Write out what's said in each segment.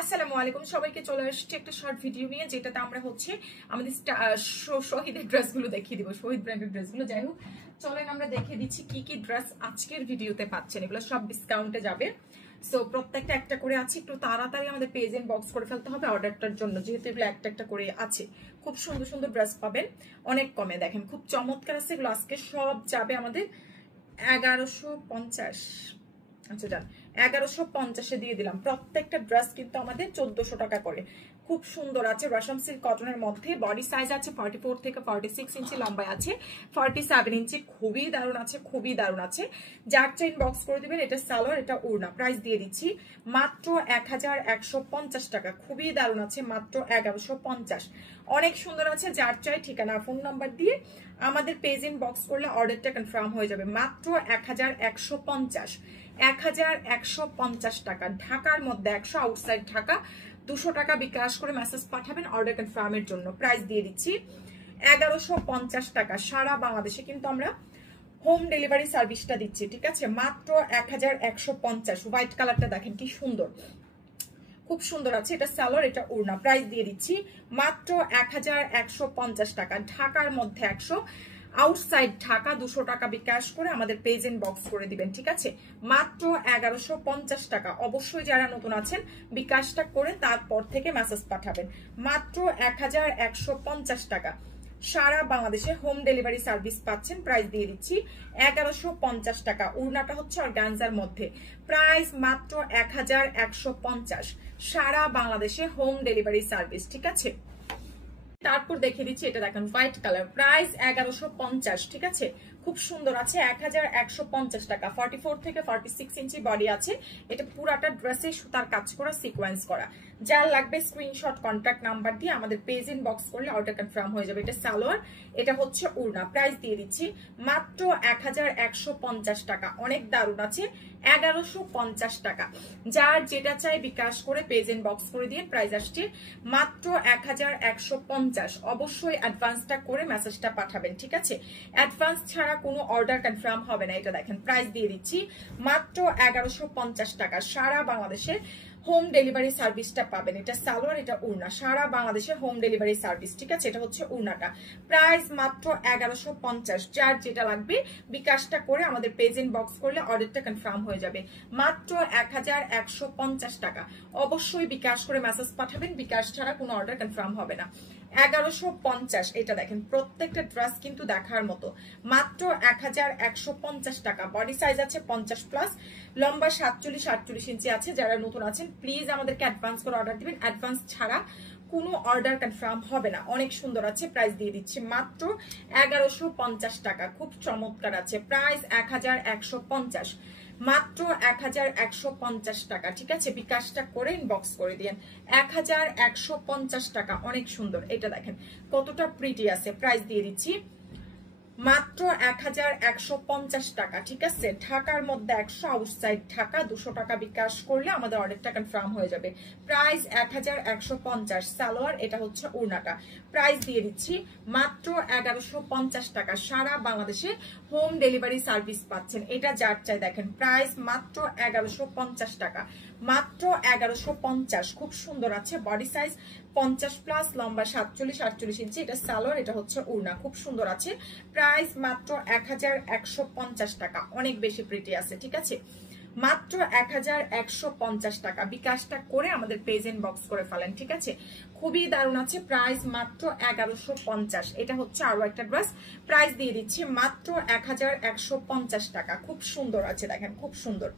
আসসালামু আলাইকুম সবাইকে চলে আসছে একটা শর্ট ভিডিও নিয়ে যেটাতে আমরা হচ্ছে আমাদের শহীদের ড্রেসগুলো দেখিয়ে দিব শহীদ ব্র্যান্ডের ড্রেসগুলো যাই হোক চলেন আমরা দেখিয়ে দিচ্ছি কি কি ড্রেস আজকের ভিডিওতে পাচ্ছেন এগুলো সব ডিসকাউন্টে যাবে সো প্রত্যেকটা একটা করে আছে একটু তাড়াতাড়ি আমাদের পেজ এন্ড বক্স করে ফেলতে হবে অর্ডারটার জন্য যেহেতু এগুলো একটা একটা করে আছে খুব সুন্দর সুন্দর ড্রেস পাবেন অনেক কমে দেখেন খুব চমৎকার আছে এগুলো আজকে সব যাবে আমাদের 1150 আচ্ছা যান 1150-এ দিয়ে দিলাম প্রত্যেকটা ড্রেস কিন্তু আমাদের 1400 টাকা করে খুব সুন্দর আছে রেশম সিল্ক কটনের মধ্যে বডি সাইজ আছে 44 থেকে 46 ইঞ্চি লম্বায় আছে 47 ইঞ্চি খুবই দারুণ আছে যার চেইন বক্স করে দিবেন এটা সালোয়ার এটা ওড়না প্রাইস দিয়ে দিচ্ছি মাত্র 1150 টাকা খুবই দারুণ আছে মাত্র 1150 অনেক সুন্দর আছে যার চাই ঠিকানা ফোন নাম্বার দিয়ে আমাদের পেজ ইন বক্স করলে অর্ডারটা কনফার্ম হয়ে যাবে মাত্র 1150 1150 টাকা ঢাকার মধ্যে 100 আউটসাইড ঢাকা 200 টাকা বিকাশ করে মেসেজ পাঠাবেন অর্ডার কনফার্মের জন্য প্রাইস দিয়ে দিচ্ছি 1150 টাকা সারা বাংলাদেশে কিন্তু আমরা হোম ডেলিভারি সার্ভিসটা দিচ্ছি ঠিক আছে মাত্র 1150 হোয়াইট কালারটা দেখেন কি সুন্দর খুব সুন্দর আছে এটা সালোয়ার এটা ওড়না প্রাইস দিয়ে দিচ্ছি মাত্র 1150 টাকা ঢাকার মধ্যে 100 আউটসাইড ঢাকা 200 টাকা বিকাশ করে আমাদের পেজ এন্ড বক্স করে দিবেন ঠিক আছে মাত্র 1150 টাকা অবশ্যই যারা নতুন আছেন বিকাশটা করে তারপর থেকে মেসেজ পাঠাবেন মাত্র 1150 টাকা সারা বাংলাদেশে হোম ডেলিভারি সার্ভিস পাচ্ছেন প্রাইস দিয়ে দিচ্ছি 1150 টাকা ওড়নাটা হচ্ছে অর্গানজার মধ্যে প্রাইস মাত্র 1150 সারা বাংলাদেশে হোম ডেলিভারি সার্ভিস ঠিক আছে তারপর দেখিয়ে দিচ্ছি এটা দেখেন হোয়াইট কালার প্রাইস 1150 ঠিক আছে খুব সুন্দর আছে 1150 টাকা 44 থেকে 46 ইঞ্চি বডি আছে এটা পুরাটা ড্রেসে সুতার কাজ করা সিকোয়েন্স করা যার লাগবে স্ক্রিনশট কন্টাক্ট নাম্বার দিয়ে আমাদের পেজ ইন বক্স করলে অর্ডার কনফার্ম হয়ে যাবে এটা সালোয়ার এটা হচ্ছে ওড়না প্রাইস দিয়ে দিচ্ছি মাত্র 1150 টাকা অনেক দারুণ আছে 1150 টাকা যার যেটা চাই বিকাশ করে পেজ ইন বক্স করে দিয়ে প্রাইস আসছে মাত্র 1150 অবশ্যই অ্যাডভান্সটা করে মেসেজটা পাঠাবেন ঠিক আছে অ্যাডভান্স ছাড়া কোনো অর্ডার কনফার্ম হবে না এটা দেখেন প্রাইস দিয়ে দিচ্ছি মাত্র 1150 টাকা সারা বাংলাদেশে হোম ডেলিভারি সার্ভিসটা পাবেন এটা সালোয়ার এটা ওড়না সারা বাংলাদেশে হোম ডেলিভারি সার্ভিস ঠিক আছে এটা হচ্ছে ওড়নাটা প্রাইস মাত্র 1150 যার যেটা লাগবে বিকাশটা করে আমাদের পেজ ইন বক্স করলে অর্ডারটা কনফার্ম হয়ে যাবে মাত্র 1150 টাকা অবশ্যই বিকাশ করে মেসেজ পাঠাবেন বিকাশ ছাড়া কোনো অর্ডার কনফার্ম হবে না 1150 এটা দেখেন প্রত্যেকটা ড্রেস কিন্তু দেখার মতো মাত্র 1150 টাকা বডি সাইজ আছে 50 প্লাস লম্বা 47-48 ইঞ্চি আছে যারা নতুন আছেন প্লিজ আমাদেরকে অ্যাডভান্স করে অর্ডার দিবেন অ্যাডভান্স ছাড়া কোনো অর্ডার কনফার্ম হবে না অনেক সুন্দর আছে প্রাইস দিয়ে দিচ্ছি মাত্র 1150 টাকা খুব চমৎকার আছে প্রাইস 1150 মাত্র 1150 টাকা ঠিক আছে বিকাশটা করে ইনবক্স করে দিয়েন 1150 টাকা অনেক সুন্দর এটা দেখেন কতটা প্রিটি আছে প্রাইস দিয়ে দিচ্ছি মাত্র 1150 টাকা ঠিক আছে ঢাকার মধ্যে 100 আউটসাইড ঢাকা 200 টাকা বিকাশ করলে আমাদের অর্ডারটা কনফার্ম হয়ে যাবে প্রাইস 1150 সালোয়ার এটা হচ্ছে ওড়নাটা প্রাইস দিয়ে দিচ্ছি মাত্র 1150 টাকা সারা বাংলাদেশে হোম ডেলিভারি সার্ভিস পাচ্ছেন এটা যার চাই দেখেন প্রাইস মাত্র 1150 টাকা মাত্র 1150 খুব সুন্দর আছে বডি সাইজ 50 প্লাস লম্বা 47-48 ইঞ্চি এটা সালোয়ার এটা হচ্ছে ওড়না খুব সুন্দর আছে প্রাইস মাত্র 1150 টাকা অনেক বেশি প্রিটি আছে ঠিক আছে মাত্র 1150 টাকা বিকাশটা করে আমাদের পেজ ইন বক্স করে ফেলেন ঠিক আছে খুবই দারুণ আছে প্রাইস মাত্র 1150 এটা হচ্ছে আরো একটা ড্রেস প্রাইস দিয়ে দিচ্ছি মাত্র 1150 টাকা খুব সুন্দর আছে দেখেন খুব সুন্দর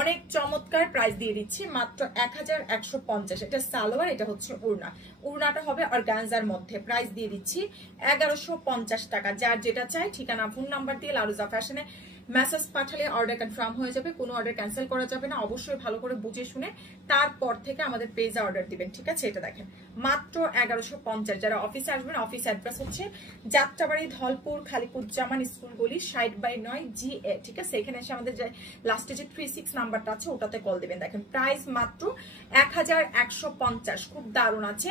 অনেক চমৎকার প্রাইস দিয়ে দিচ্ছি মাত্র 1150 এটা সালোয়ার এটা হচ্ছে ওড়নাটা হবে অর্গানজার মধ্যে প্রাইস দিয়ে দিচ্ছি 1150 টাকা যার যেটা চাই ঠিকানা ফোন নাম্বার দিয়ে লারুজা ফ্যাশনে মেসেজ পাঠালে অর্ডার কনফার্ম হয়ে যাবে কোনো অর্ডার ক্যান্সেল করা যাবে না অবশ্যই ভালো করে বুঝে শুনে তারপর থেকে আমাদের পেজে অর্ডার দিবেন ঠিক আছে এটা দেখেন মাত্র 1150 যারা অফিসে আসবেন অফিস অ্যাড্রেস হচ্ছে যাত্রাবাড়ি ধলপুর খালিকুজ্জামান স্কুল গলি 60/9 GA ঠিক আছে এখানে এসে আমাদের যে লাস্টে যে 36 নাম্বারটা আছে ওটাতে কল দিবেন দেখেন প্রাইস মাত্র 1150 খুব দারুণ আছে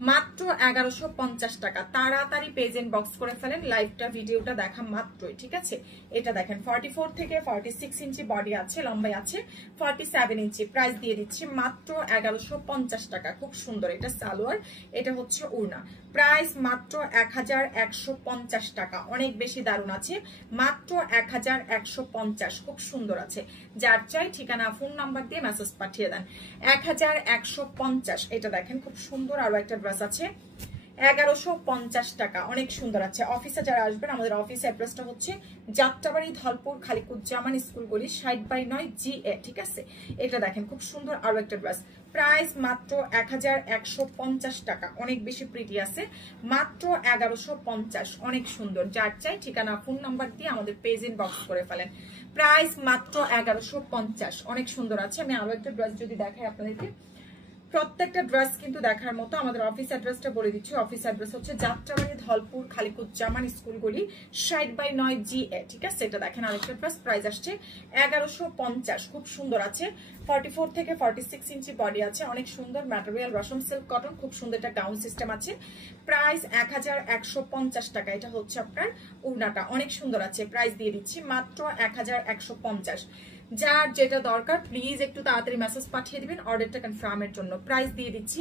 মাত্র 1150 টাকা। তাড়াতাড়ি পেজ ইনবক্স করে ফেলেন, লাইভটা ভিডিওটা দেখা মাত্রই, ঠিক আছে। এটা দেখেন 44 থেকে 46 ইঞ্চি বডি আছে, লম্বাই আছে 47 ইঞ্চি। প্রাইস দিয়ে দিচ্ছি মাত্র 1150 টাকা। খুব সুন্দর, এটা সালোয়ার, এটা হচ্ছে ওড়না। প্রাইস মাত্র 1150 টাকা। অনেক বেশি দারুণ আছে, মাত্র 1150। খুব সুন্দর আছে, যার চাই ঠিকানা ফোন নাম্বার দিয়ে মেসেজ পাঠিয়ে দেন। 1150। এটা দেখেন খুব সুন্দর আরো একটা ড্রেস আছে 1150 টাকা। অনেক সুন্দর আছে। অফিসে যারা আসবেন, আমাদের অফিস অ্যাড্রেসটা হচ্ছে যাত্রাবাড়ি, ধলপুর, খালিকুজ্জামান স্কুল গলি 60/9 GA, ঠিক আছে। এটা দেখেন খুব সুন্দর আরো একটা ড্রেস। প্রাইস মাত্র 1150 টাকা। অনেক বেশি প্রিটি আছে, মাত্র 1150। অনেক সুন্দর, যার চাই ঠিকানা ফোন নাম্বার দিয়ে আমাদের পেজ ইনবক্স করে ফেলেন। প্রাইস মাত্র 1150। অনেক সুন্দর আছে। আমি আরো একটা ড্রেস যদি দেখাই আপনাদেরকে, প্রত্যেকটা ড্রেস কিন্তু দেখার মতো। আমাদের অফিস অ্যাড্রেসটা বলে দিচ্ছি। অফিস অ্যাড্রেস হচ্ছে যাত্রাবাড়ি, ধলপুর, খালিকুজ্জামান স্কুল গলি 60/9 GA, ঠিক আছে। এটা দেখেন আরেকটা ড্রেস। প্রাইস আসছে 1150। খুব সুন্দর আছে। 44 থেকে 46 ইঞ্চি বডি আছে, অনেক সুন্দর ম্যাটেরিয়াল, রসম সিল্ক কটন। খুব সুন্দর একটা গাউন সিস্টেম আছে। প্রাইস 1150 টাকা। এটা হচ্ছে আপনার ওড়নাটা, অনেক সুন্দর আছে। প্রাইস দিয়ে দিচ্ছি মাত্র 1150। যার যেটা দরকার প্লিজ একটু তাড়াতাড়ি মেসেজ পাঠিয়ে দিবেন অর্ডারটা কনফার্মের জন্য। প্রাইস দিয়ে দিচ্ছি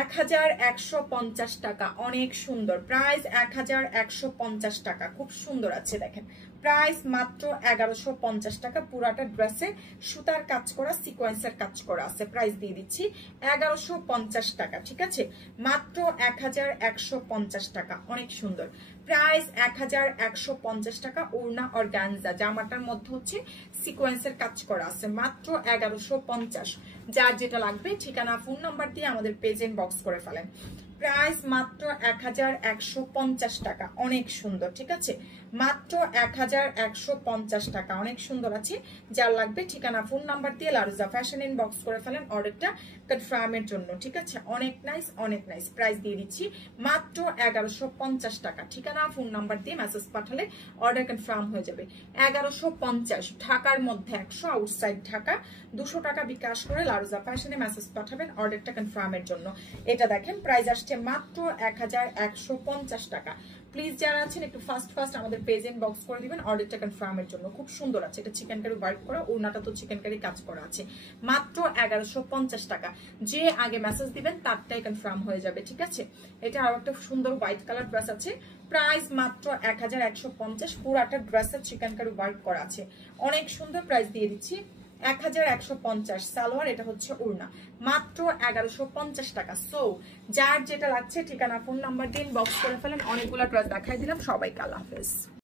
1150 টাকা। অনেক সুন্দর, প্রাইস 1150 টাকা। খুব সুন্দর আছে দেখেন। প্রাইস মাত্র 1150 টাকা। পুরাটা ড্রেসে সুতার কাজ করা, সিকোয়েন্সের কাজ করা আছে। প্রাইস দিয়ে দিচ্ছি 1150 টাকা, ঠিক আছে। মাত্র 1150 টাকা। অনেক সুন্দর, প্রাইস 1150 টাকা। ওড়না অর্গানজা, জামাটার মধ্যে হচ্ছে সিকোয়েন্সের কাজ করা আছে, মাত্র 1150। যার যেটা লাগবে ঠিকানা ফোন নাম্বার দিয়ে আমাদের পেজ ইনবক্স করে ফেলেন। প্রাইস মাত্র 1150 টাকা। অনেক সুন্দর, ঠিক আছে। মাত্র 1150 টাকা। অনেক সুন্দর আছে। যার লাগবে ঠিকানা ফোন নাম্বার দিয়ে লারুজা ফ্যাশন ইনবক্স করে ফেলেন অর্ডারটা কনফার্মের জন্য, ঠিক আছে। অনেক নাইস, অনেক নাইস। প্রাইস দিয়ে দিচ্ছি মাত্র 1150 টাকা। ঠিকানা ফোন নাম্বার দিয়ে মেসেজ পাঠালে অর্ডার কনফার্ম হয়ে যাবে। 1150, ঢাকার মধ্যে 100, আউটসাইড ঢাকা 200 টাকা বিকাশ করে লারুজা ফ্যাশনে মেসেজ পাঠাবেন অর্ডারটা কনফার্মের জন্য। এটা দেখেন প্রাইস আসছে মাত্র 1150 টাকা। প্লিজ যারা আছেন একটু ফাস্ট আমাদের পেজ ইনবক্স করে দিবেন অর্ডারটা কনফার্মের জন্য। খুব সুন্দর আছে, এটা চিকেন কারি ওয়ার্ক করা, ওড়নাটা তো চিকেন কারি কাজ করা আছে। মাত্র 1150 টাকা। যে আগে মেসেজ দিবেন তারটাই কনফার্ম হয়ে যাবে, ঠিক আছে। এটা আরো একটা সুন্দর হোয়াইট কালার ড্রেস আছে। প্রাইস মাত্র 1150। পুরাটা ড্রেসের চিকেন কারি ওয়ার্ক করা আছে, অনেক সুন্দর। প্রাইস দিয়ে দিচ্ছি 1150। সালোয়ার, এটা হচ্ছে ওড়না, মাত্র 1150 টাকা। সো যার যেটা লাগছে ঠিকানা ফোন নাম্বার দিন, বক্স করে ফেলেন। অনেকগুলো ড্রেস দেখাই দিলাম। সবাইকে আল্লাহ হাফেজ।